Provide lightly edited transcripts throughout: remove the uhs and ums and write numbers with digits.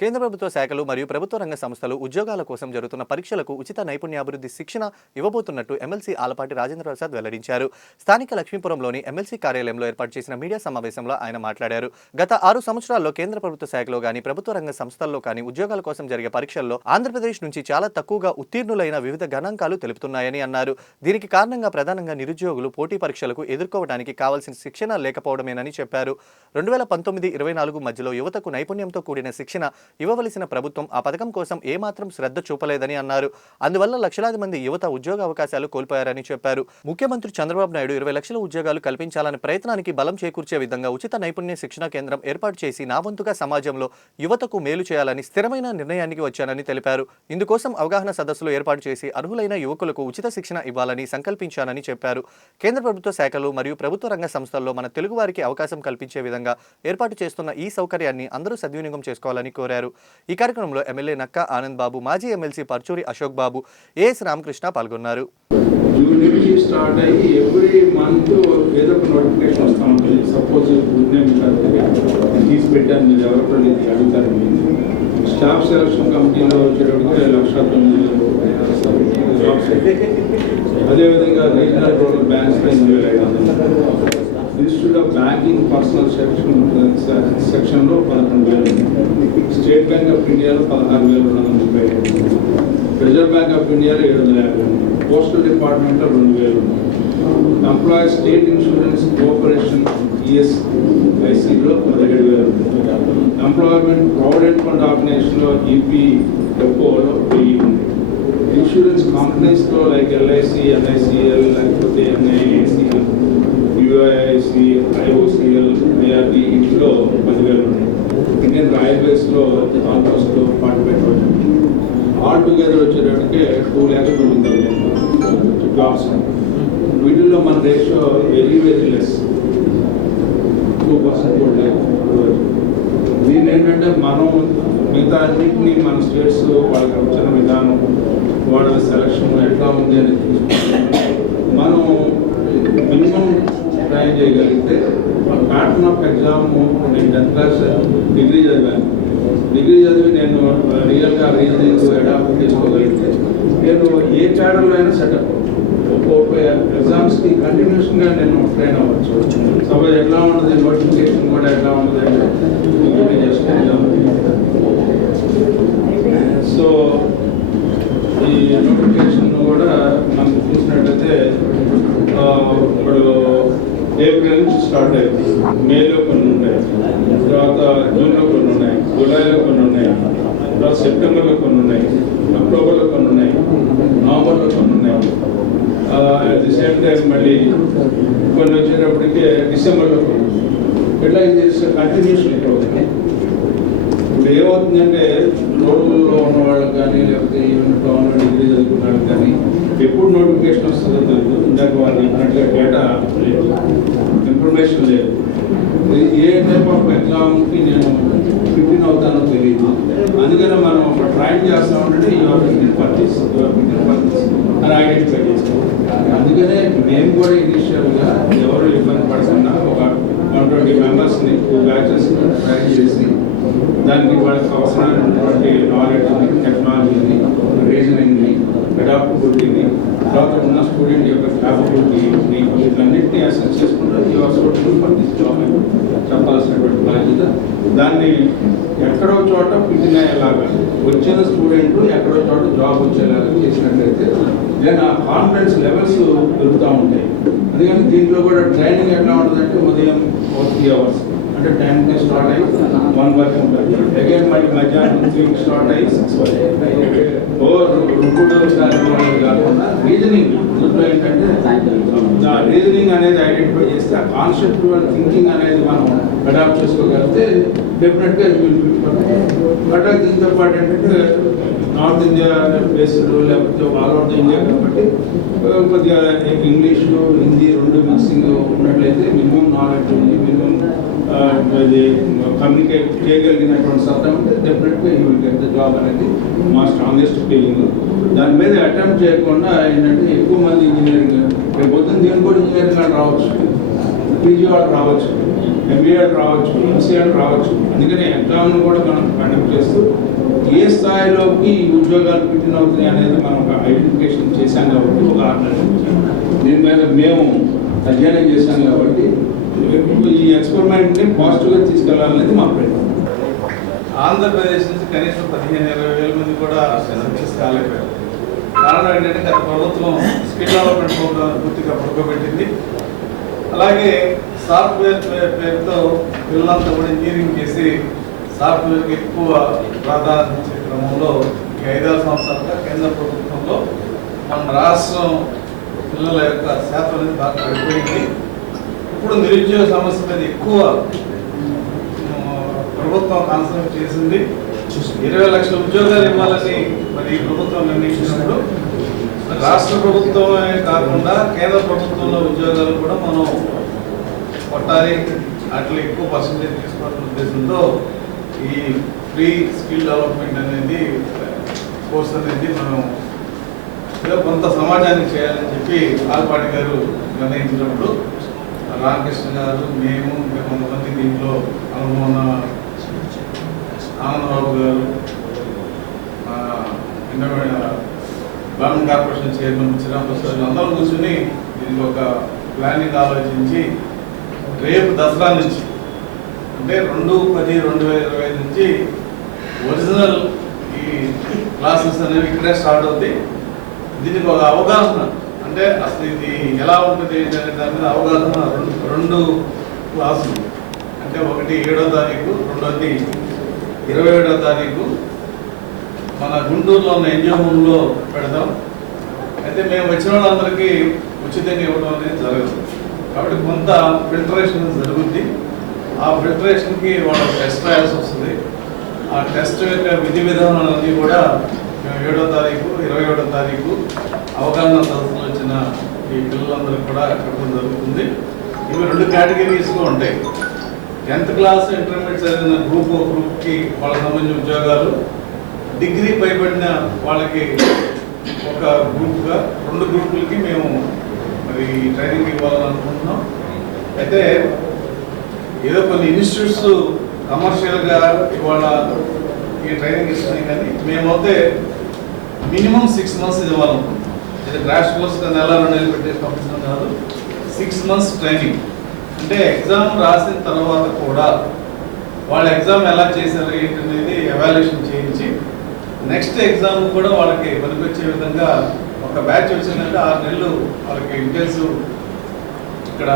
కేంద్ర ప్రభుత్వ శాఖలు మరియు ప్రభుత్వ రంగ సంస్థలు ఉద్యోగాల కోసం జరుగుతున్న పరీక్షలకు ఉచిత నైపుణ్యాభివృద్ధి శిక్షణ ఇవ్వబోతున్నట్టు ఎమ్మెల్సీ ఆలపాటి రాజేంద్ర ప్రసాద్ వెల్లడించారు. స్థానిక లక్ష్మీపురంలోని ఎమ్మెల్సీ కార్యాలయంలో ఏర్పాటు చేసిన మీడియా సమావేశంలో ఆయన మాట్లాడారు. గత 6 సంవత్సరాల్లో కేంద్ర ప్రభుత్వ శాఖలో కానీ ప్రభుత్వ రంగ సంస్థల్లో కానీ ఉద్యోగాల కోసం జరిగే పరీక్షల్లో ఆంధ్రప్రదేశ్ నుంచి చాలా తక్కువగా ఉత్తీర్ణులైన వివిధ గణాంకాలు తెలుపుతున్నాయని అన్నారు. దీనికి కారణంగా ప్రధానంగా నిరుద్యోగులు పోటీ పరీక్షలకు ఎదుర్కోవడానికి కావాల్సిన శిక్షణ లేకపోవడమేనని చెప్పారు. 2019-24 మధ్యలో యువతకు నైపుణ్యంతో కూడిన శిక్షణ ఇవ్వవలసిన ప్రభుత్వం ఆ పథకం కోసం ఏమాత్రం శ్రద్ధ చూపలేదని అన్నారు. అందువల్ల లక్షలాది మంది యువత ఉద్యోగ అవకాశాలు కోల్పోయారని చెప్పారు. ముఖ్యమంత్రి చంద్రబాబు నాయుడు 20 లక్షల ఉద్యోగాలు కల్పించాలనే ప్రయత్నానికి బలం చేకూర్చే విధంగా ఉచిత నైపుణ్య శిక్షణ కేంద్రం ఏర్పాటు చేసి నా వంతుగా సమాజంలో యువతకు మేలు చేయాలని స్థిరమైన నిర్ణయానికి వచ్చానని తెలిపారు. ఇందుకోసం అవగాహన సదస్సులు ఏర్పాటు చేసి అర్హులైన యువకులకు ఉచిత శిక్షణ ఇవ్వాలని సంకల్పించానని చెప్పారు. కేంద్ర ప్రభుత్వ శాఖలు మరియు ప్రభుత్వ రంగ సంస్థల్లో మన తెలుగు వారికి అవకాశం కల్పించే విధంగా ఏర్పాటు చేస్తున్న ఈ సౌకర్యాన్ని అందరూ సద్వినియోగం చేసుకోవాలని కోరారు. ఈ కార్యక్రమంలో ఎమ్మెల్యే నక్కా ఆనంద్ బాబు, మాజీ ఎమ్మెల్సీ పర్చూరి అశోక్ బాబు, ఏఎస్ రామకృష్ణ పాల్గొన్నారు. స్టాఫ్ సెలక్షన్ కమిటీలో అదేవిధంగా regional rural banks institute of banking personal సెక్షన్లో 11,000, స్టేట్ బ్యాంక్ ఆఫ్ ఇండియాలో 16,230, రిజర్వ్ బ్యాంక్ ఆఫ్ ఇండియాలో 750, పోస్టల్ డిపార్ట్మెంట్లో 2,000, ఎంప్లాయీ స్టేట్ ఇన్సూరెన్స్ కోఆపరేషన్ ఈఎస్ఐసిలో 17,000, ఎంప్లాయ్మెంట్ ప్రావిడెంట్ ఫండ్ ఆర్గనైజేషన్లో ఈపీఎఫ్ఓలో 1000, ఇన్సూరెన్స్ కంపెనీస్లో లైక్ ఎల్ఐసి, ఎన్ఐసిఎల్, లేకపోతే ఎన్ఐఏసిఎల్, యుఐఐసి, ఐఓసిఎల్, ఐఆర్డి ఇంట్లో 10,000 ఉన్నాయి. ఇండియన్ రైల్వేస్లో ఆల్మోస్ట్ 45,000. ఆల్ టుగెదర్ వచ్చేటప్పటికే 2,20,000 జాబ్స్. వీటిల్లో మన రేషియో వెరీ లెస్, 2% కూడా లేదు. దీన్ని ఏంటంటే మనం మిగతా అన్నింటినీ మన స్టేట్స్ వాళ్ళకి వచ్చిన విధానం, వాళ్ళ సెలక్షన్ ఎట్లా ఉంది అని చూసుకుంటాం. మనం మినిమం ట్రై చేయగలిగితే ప్యాటర్న్ ఆఫ్ ఎగ్జామ్ నేను 10th క్లాస్ డిగ్రీ చదివాను. డిగ్రీ చదివి నేను రియల్గా రీజనింగ్ అడాప్ట్ చేసుకోగలిగితే నేను ఏ క్యాడర్లో అయినా సెటప్ ఒక్కొక్క ఎగ్జామ్స్కి కంటిన్యూషన్గా నేను ట్రైన్ అవ్వచ్చు. సపోజ్ ఎట్లా ఉంటుంది నోటిఫికేషన్ కూడా ఎట్లా ఉంటుంది అంటే చేసుకుంటాం. సో ఈ నోటిఫికేషన్ కూడా మనం చూసినట్లయితే ఇప్పుడు ఏప్రిల్ నుంచి స్టార్ట్ అయింది. మేలో కొన్ని ఉన్నాయి, తర్వాత జూన్లో కొన్ని ఉన్నాయి, జూలైలో కొన్ని ఉన్నాయి, తర్వాత సెప్టెంబర్లో కొన్ని ఉన్నాయి, అక్టోబర్లో కొన్ని ఉన్నాయి, నవంబర్లో కొన్ని ఉన్నాయి. అట్ ది సేమ్ టైం మళ్ళీ కొన్ని వచ్చేటప్పటికి డిసెంబర్లో కొన్ని. ఇట్లా ఇది కంటిన్యూషన్ అవుతుంది. ఇప్పుడు ఏమవుతుందంటే రోడ్లలో ఉన్న వాళ్ళకి కానీ లేకపోతే ఈవెన్ టౌన్లో డిగ్రీ చదువుకున్న వాళ్ళకి కానీ ఎప్పుడు నోటిఫికేషన్ వస్తుందో తెలియదు. ఇందాక వాళ్ళు చెప్పినట్టుగా డేటా లేదు, ఇన్ఫర్మేషన్ లేదు. ఏ టైప్ ఆఫ్ ఎగ్జామ్కి నేను ఫిట్టిన్ అవుతానో తెలియదు. అందుకనే మనం ట్రైన్ చేస్తా ఉంటే యువర్ ఫిట్టిన్ పర్చేస్ అని ఐడెంటిఫై చేసుకోవాలి. అందుకనే మేము కూడా ఇనిషియల్గా ఎవరు ఇబ్బంది పడకుండా ఒక 120 మెంబర్స్ని 2 బ్యాచెస్ ట్రైన్ చేసి దానికి వాళ్ళకి అవసరమైనటువంటి నాలెడ్జ్ని, టెక్నాలజీని, రీజనింగ్ని, అడాప్టబిలిటీని, తర్వాత ఉన్న స్టూడెంట్ యొక్క క్యాపబిలిటీని వీటన్నింటినీ అసెస్ చేసుకుంటూ యువర్ సోషల్ పట్టించుకోవాలి చెప్పాల్సినటువంటి బాధ్యత. దాన్ని ఎక్కడో చోట ఫిట్టిన్ అయ్యేలాగా వచ్చిన స్టూడెంట్ ఎక్కడో చోట జాబ్ వచ్చేలాగా చేసినట్లయితే దెన్ ఆ కాన్ఫిడెన్స్ లెవెల్స్ పెరుగుతూ ఉంటాయి. అందుకని దీంట్లో కూడా ట్రైనింగ్ ఎట్లా ఉంటుందంటే ఉదయం 3 hours అంటే 10కి స్టార్ట్ అయ్యి 1 వరకు ఉంటుంది. అగైన్ మళ్ళీ మధ్యాహ్నం 3కి స్టార్ట్ అయ్యి 6 వరకు. రుక్కుడు కాకుండా రీజనింగ్ దీంట్లో ఏంటంటే రీజనింగ్ అనేది ఐడెంటిఫై చేస్తే ఆ కాన్సెప్చువల్ థింకింగ్ అనేది మనం అడాప్ట్ చేసుకోగలిగితే డెఫినెట్గా అట్లా. దీంతో పాటు ఏంటంటే నార్త్ ఇండియా బేస్డ్ లేకపోతే ఆల్ ఓవర్ ద ఇండియా కాబట్టి కొద్దిగా ఇంగ్లీషు, హిందీ 2 మిక్సింగ్ ఉన్నట్లయితే మినిమం నాలెడ్జ్ ఉంది, మినిమం ఇది కమ్యూనికేట్ చేయగలిగినటువంటి సత్తా ఉంటే డెఫినెట్గా you will get the job అనేది మా స్ట్రాంగెస్ట్ ఫీలింగ్. దాని మీద అటెంప్ట్ చేయకుండా ఏంటంటే ఎక్కువ మంది ఇంజనీరింగ్ రేపు పొద్దున్న దీని కూడా ఇంజనీరింగ్ రావచ్చు. పీజీ వాళ్ళు రావచ్చు, ఎంబీఏ రావచ్చు, ఎంసీఏ రావచ్చు. అందుకని ఎగ్జామ్ను కూడా మనం కండక్ట్ చేస్తూ ఏ స్థాయిలోకి ఈ ఉద్యోగాలు ఫిట్టిన్ అవుతున్నాయి అనేది మనం ఒక ఐడెంటిఫికేషన్ చేశాం కాబట్టి ఒక 6 నెలల నుంచి దీని మీద మేము అధ్యయనం చేశాం కాబట్టి ఈ ఎక్స్పెరిమెంట్ని పాజిటివ్గా తీసుకెళ్లాలనేది మా ప్రయత్నం. ఆంధ్రప్రదేశ్ నుంచి కనీసం 15-20 వేల మంది కూడా సక్సెస్ కాలేకపోయారు. కారణం ఏంటంటే గత ప్రభుత్వం స్కిల్ డెవలప్మెంట్ ప్రోగ్రామ్ పూర్తిగా పడుకోబెట్టింది. అలాగే సాఫ్ట్వేర్ పేరుతో పిల్లలంతా కూడా ఇంజనీరింగ్ చేసి సాఫ్ట్వేర్కి ఎక్కువ ప్రాధాన్యత ఇచ్చే క్రమంలో ఈ 5-6 సంవత్సరాలుగా కేంద్ర ప్రభుత్వంలో మన రాష్ట్రం పిల్లల యొక్క శాతం అనేది బాగా పడిపోయింది. ఇప్పుడు నిరుద్యోగ సమస్య మీద ఎక్కువ ప్రభుత్వం కాన్సన్ట్రేట్ చేసింది. 20 లక్షల ఉద్యోగాలు ఇవ్వాలని మరి ఈ ప్రభుత్వం నిర్ణయించినప్పుడు రాష్ట్ర ప్రభుత్వమే కాకుండా కేంద్ర ప్రభుత్వంలో ఉద్యోగాలు కూడా మనం కొట్టాలి, అట్లా ఎక్కువ పర్సంటేజ్ తీసుకోవాలనే ఉద్దేశంతో ఈ ఫ్రీ స్కిల్ డెవలప్మెంట్ అనేది కోర్స్ అనేది మనం ఏదో కొంత సమాజానికి చేయాలని చెప్పి ఆల్పాటి గారు నిర్ణయించినప్పుడు రామకృష్ణ గారు, మేము ఇంకా కొంతమంది దీంట్లో అనుభవం ఉన్న ఆనందబాబు గారు, గవర్నమెంట్ కార్పొరేషన్ చైర్మన్ శ్రీరామప్రసాద్ అందరూ కూర్చుని దీనికి ఒక ప్లానింగ్ ఆలోచించి రేపు దసరా నుంచి అంటే 2/10/2025 నుంచి ఒరిజినల్ ఈ క్లాసెస్ అనేవి ఇక్కడే స్టార్ట్ అవుతాయి. దీనికి ఒక అవగాహన అంటే అసలు ఇది ఎలా ఉంటుంది అనే దాని మీద అవగాహన 2 క్లాసులు అంటే ఒకటి 7వ తారీఖు, రెండోది 27వ తారీఖు మన గుంటూరులో ఉన్న ఎన్జిఓ హోమ్లో పెడతాం. అయితే మేము వచ్చిన వాళ్ళందరికీ ఉచితంగా ఇవ్వడం అనేది జరగదు కాబట్టి కొంత ఫిల్టరేషన్ జరుగుద్ది. ఆ ఫిల్టరేషన్కి వాళ్ళు టెస్ట్ రాయాల్సి వస్తుంది. ఆ టెస్ట్ యొక్క విధి విధానాలన్నీ కూడా మేము 7వ తారీఖు, 27వ తారీఖు అవగాహన సదస్సులు వచ్చిన ఈ పిల్లలందరికీ కూడా చెప్పడం జరుగుతుంది. ఇవి 2 కేటగిరీస్గా ఉంటాయి. 10th క్లాస్ ఇంటర్మీడియట్ చదివిన గ్రూప్కి వాళ్ళకి సంబంధించిన ఉద్యోగాలు, డిగ్రీ పైబడిన వాళ్ళకి ఒక గ్రూప్గా 2 గ్రూపులకి మేము మరి ట్రైనింగ్ ఇవ్వాలని అనుకుంటున్నాం. అయితే ఏదో కొన్ని ఇన్స్టిట్యూట్స్ కమర్షియల్గా ఇవాళ ఈ ట్రైనింగ్ ఇస్తున్నాయి కానీ మేమైతే మినిమం 6 months ఇది ఇవ్వాలనుకుంటున్నాం. ఇది క్రాష్ కోర్స్ నెల 2 నెలలు పెట్టేసి పంపించడం కాదు, 6 months ట్రైనింగ్. అంటే ఎగ్జామ్ రాసిన తర్వాత కూడా వాళ్ళ ఎగ్జామ్ ఎలా చేశారు ఏంటి అనేది ఎవాల్యుయేషన్ చేయించి నెక్స్ట్ ఎగ్జామ్ కూడా వాళ్ళకి పనికొచ్చే విధంగా ఒక బ్యాచ్ వచ్చిందంటే 6 నెలలు వాళ్ళకి ఇంటెన్సివ్ ఇక్కడ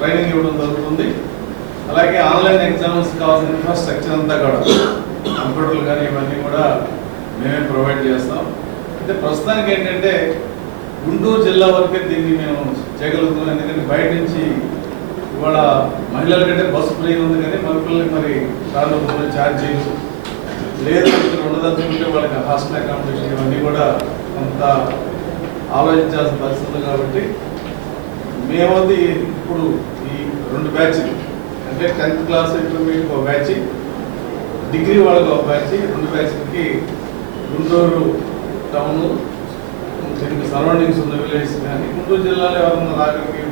ట్రైనింగ్ ఇవ్వడం జరుగుతుంది. అలాగే ఆన్లైన్ ఎగ్జామ్స్ కావాల్సిన ఇన్ఫ్రాస్ట్రక్చర్ అంతా కూడా కంప్యూటర్లు కానీ ఇవన్నీ కూడా మేమే ప్రొవైడ్ చేస్తాం. అయితే ప్రస్తుతానికి ఏంటంటే గుంటూరు జిల్లా వరకే దీన్ని మేము చేయగలుగుతున్నాం. ఎందుకంటే బయట నుంచి ఇవాళ మహిళల కంటే బస్సు ఫ్రీ ఉంది కానీ మగపిల్లలకి మరి ప్రారంభంలో ఛార్జీలు లేదు, ఇక్కడ ఉండదలుచుకుంటే వాళ్ళకి హాస్టల్ అకామిడేషన్ ఇవన్నీ కూడా కొంత ఆలోచించాల్సిన పరిస్థితి ఉంది. కాబట్టి మేమది ఇప్పుడు ఈ 2 బ్యాచ్లు అంటే 10th క్లాస్ ఇంటర్మీడియట్ ఒక బ్యాచ్, డిగ్రీ వాళ్ళకి ఒక బ్యాచ్, 2 బ్యాచ్లకి గుంటూరు టౌన్ దీనికి సరౌండింగ్స్ ఉన్న విలేజెస్ కానీ గుంటూరు జిల్లాలో ఎవరన్నా రాగలిగి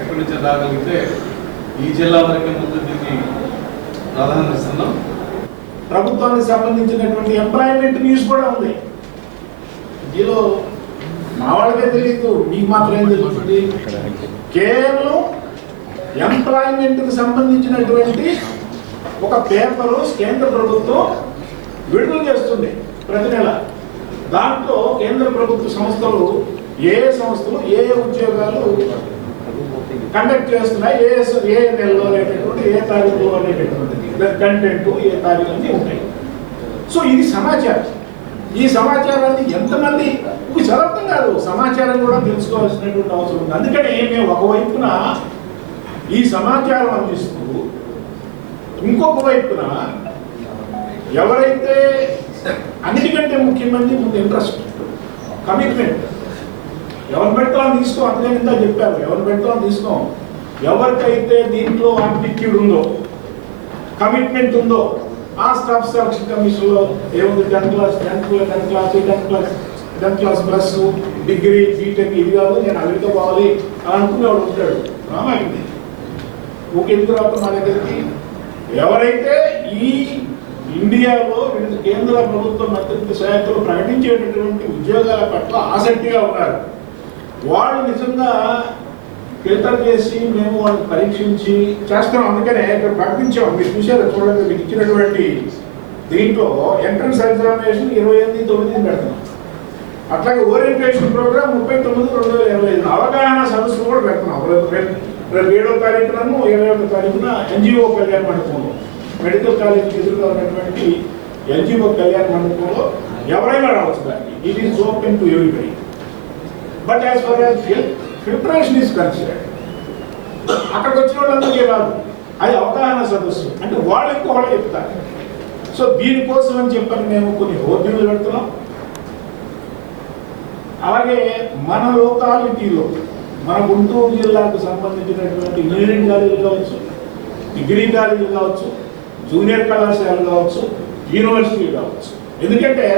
ఎక్కడి నుంచి రాగలిగితే ఈ జిల్లా వరకే ముందు దీన్ని ప్రాధాన్యత ఇస్తున్నాం. ప్రభుత్వానికి సంబంధించినటువంటి ఎంప్లాయ్మెంట్ న్యూస్ కూడా ఉంది. దీనిలో మా వాళ్ళకే తెలియదు, మీకు మాత్రం ఏం తెలుస్తుంది. కేవలం ఎంప్లాయ్మెంట్కి సంబంధించినటువంటి ఒక పేపరు కేంద్ర ప్రభుత్వం విడుదల చేస్తుంది ప్రతి నెల. దాంట్లో కేంద్ర ప్రభుత్వ సంస్థలు ఏ సంస్థలు ఏ ఉద్యోగాలు కండక్ట్ చేస్తున్నాయి, ఏ నెలలో అనేటటువంటి, ఏ తారీఖులో అనేటటువంటిది కంటెంట్, ఏ తారీఖు అన్నీ ఉంటాయి. సో ఇది సమాచారం. ఈ సమాచారాన్ని ఎంతమంది చదవటం కాదు, సమాచారం కూడా తెలుసుకోవాల్సినటువంటి అవసరం ఉంది. అందుకని మేము ఒకవైపున ఈ సమాచారం అందిస్తూ ఇంకొక వైపున ఎవరైతే అన్నిటికంటే ముఖ్యమైనది ముందు ఇంట్రెస్ట్, కమిట్మెంట్. ఎవరు పెడతామని తీసుకో, అందుకని ఇంత చెప్పారు, ఎవరు పెడతామని తీసుకోం. ఎవరికైతే దీంట్లో ఆప్టిట్యూడ్ ఉందో, కమిట్మెంట్ ఉందో, ఆ స్టాఫ్ సెలక్షన్ కమిషన్లో ఏముంది 10th class 10th class plus degree BTech ఇది కాదు, నేను అమెరికా పోవాలి అని అనుకునేవాడు ఉంటాడు. రామాయింది ఊకెళ్ళిన తర్వాత మా దగ్గరికి ఎవరైతే ఈ ఇండియాలో వివిధ కేంద్ర ప్రభుత్వ మంత్రిత్వ శాఖలు ప్రకటించేటటువంటి ఉద్యోగాల పట్ల ఆసక్తిగా ఉన్నారు, వాళ్ళు నిజంగా ఫిల్టర్ చేసి మేము వాళ్ళని పరీక్షించి చేస్తున్నాం. అందుకనే ఇక్కడ ప్రకటించాం, మీరు చూసారు చూడండి, మీకు ఇచ్చినటువంటి దీంట్లో ఎంట్రన్స్ ఎగ్జామినేషన్ 28/9 పెడుతున్నాం. అట్లాగే ఓరియంటేషన్ ప్రోగ్రామ్ 30/9/2025 అవగాహన సదస్సులు కూడా పెడుతున్నాం. రేపు 7వ తారీఖులను 21వ తారీఖున ఎన్జిఓ కళ్యాణ మండపంలో, మెడికల్ కాలేజీకి ఎదురుగా ఉన్నటువంటి ఎన్జిఓ కళ్యాణ మండపంలో ఎవరైనా రావచ్చు. దానికి it is open to everybody. But as for as preparation is considered. అక్కడికి వచ్చిన వాళ్ళందరికీ రాదు, అది అవగాహన సదస్సు అంటే వాళ్ళు ఇంకోళ్ళు చెప్తారు. సో దీనికోసం అని చెప్పని మేము కొన్ని హోర్డింగ్లు పెడుతున్నాం. అలాగే మన లోకాలిటీలో మన గుంటూరు జిల్లాకు సంబంధించినటువంటి ఇంజనీరింగ్ కాలేజీలు కావచ్చు, డిగ్రీ కాలేజీలు కావచ్చు, జూనియర్ కళాశాలలు కావచ్చు, యూనివర్సిటీ కావచ్చు. ఎందుకంటే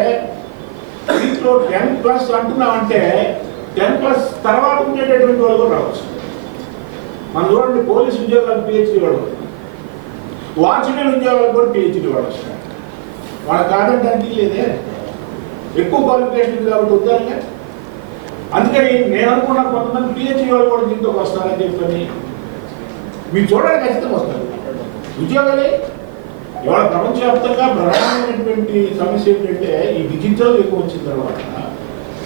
దీంట్లో 10+ అంటున్నామంటే 10+ తర్వాత ఉండేటటువంటి వాళ్ళు కూడా రావచ్చు. మనం చూడండి, పోలీసు ఉద్యోగాలు పిహెచ్డీ వాడు, వాచ్మెన్ ఉద్యోగాలు కూడా పిహెచ్డీ వాడు వస్తారు. వాళ్ళ కాదంటే లేదే, ఎక్కువ క్వాలిఫికేషన్ కాబట్టి ఉద్యోగంగా. అందుకని నేను అనుకున్నా కొంతమంది పిహెచ్డీ వాళ్ళు కూడా దీంట్లోకి వస్తారని చెప్పని మీరు చూడండి, ఖచ్చితంగా వస్తారు ఉద్యోగాలే. ఇవాళ ప్రపంచవ్యాప్తంగా ప్రధానమైనటువంటి సమస్య ఏంటంటే ఈ డిజిటల్ ఎక్కువ వచ్చిన తర్వాత,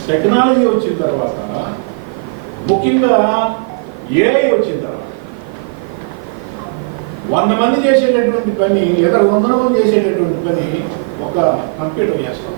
టెక్నాలజీ వచ్చిన తర్వాత, ముఖ్యంగా ఏఐ వచ్చిన తర్వాత 100 మంది చేసేటటువంటి పని లేదా 100 మంది చేసేటటువంటి పని ఒక కంప్యూటర్ చేస్తాం.